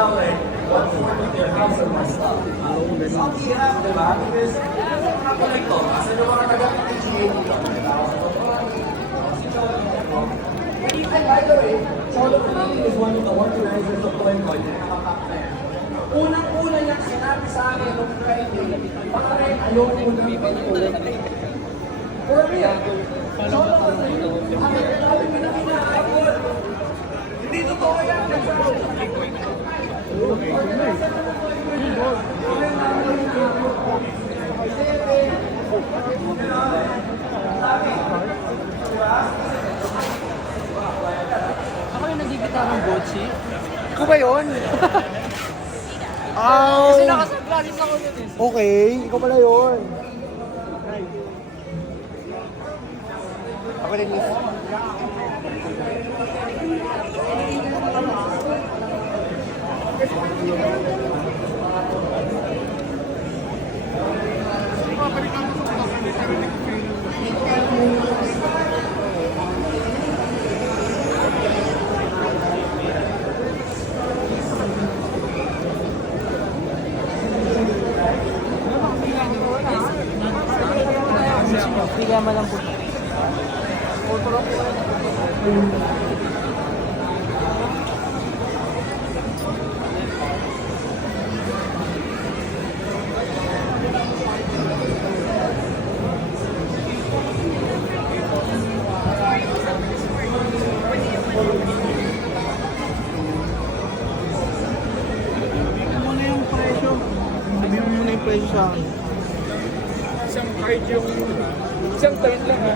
now like 1/4 of their house are messed up. So ang hirap, di ba? Because mga kolekto, asa yung mga taga-PGA dito? And by the way, Cholo Fernandez is one of the organizers of Coincoin na nakakakaya. Unang-una niyang sinabi sa akin nung Friday, pare, ayoko muna mag-collect. For real, Cholo Fernandez, ang nagkakabi ka na kinakapon. Hindi totoo yan. Ako yung nagigitara ng Bochi. Ako ba yun? Kasi nakasaglaris ako yun eh. Okay, ikaw pala yun. Ako rin miss. Bigyan mo lang po. Muna yung presyo. Sabihin mo muna yung presyo sa akin. Isang card yung... Isang card lang ha.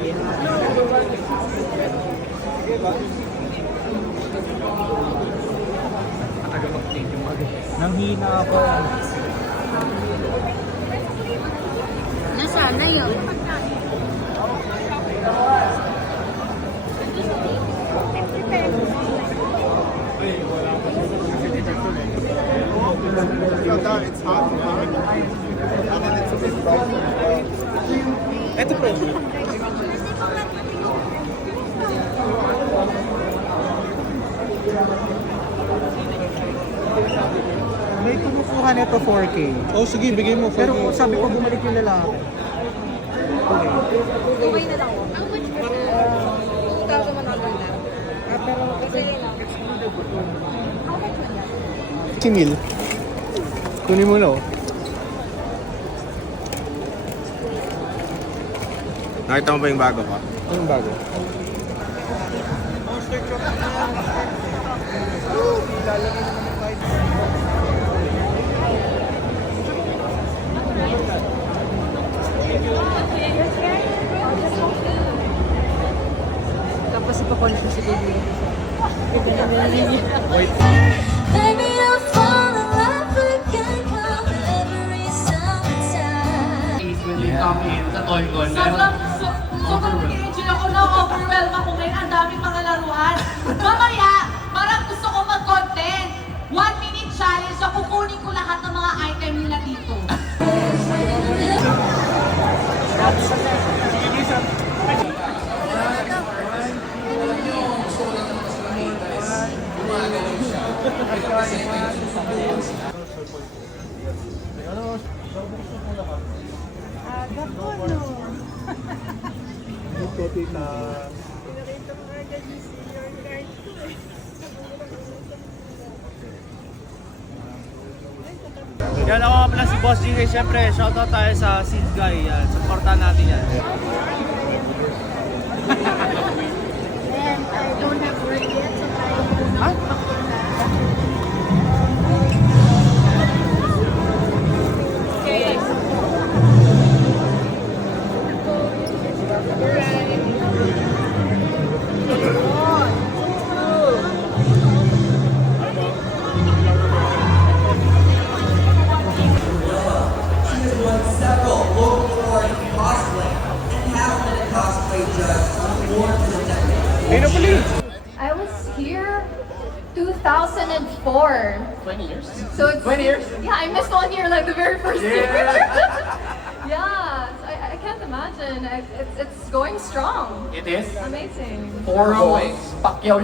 Matagal mag-take yung mag- Nanghina ako. Nasaan na yun? Ito presyo. May kumukuha nito 4K. Oh, sige, bigay mo. Pero sabi ko bumalik yung lalaki. Okay. Okay na lang. How much for 2,100 na? Pero kasi how much for that? Kimil. Kunin mo na oh. Nakita mo ba yung bago ka? Anong bago? Tapos ipapunch mo si baby. Baby, I'll fall in love again come every summertime. When they come in sa Toycon, Sobrang nag-enjoy ako na overwhelm ako ngayon. Ang daming mga laruan. Mamaya, parang gusto ko mag-content. 1-minute challenge. So, kukunin ko lahat ng mga item nila dito. Aga po, no? Ito, tita. Pinakita mo agad yung senior card ko eh. Yan ako nga pala si Boss GK. Siyempre, shoutout tayo sa Seed Guy. Yan, supportan natin yan. And I don't have work yet, so tayo muna magpunta. Okay. Several local authority cosplay and have been a cosplay judge for more than a decade. I was here 2004. 20 years? So it's 20 years? Yeah, I missed 1 year, like the very first year. Yeah. Yeah, so I can't imagine. It's going strong. It is. Amazing. 4 boys. Pacquiao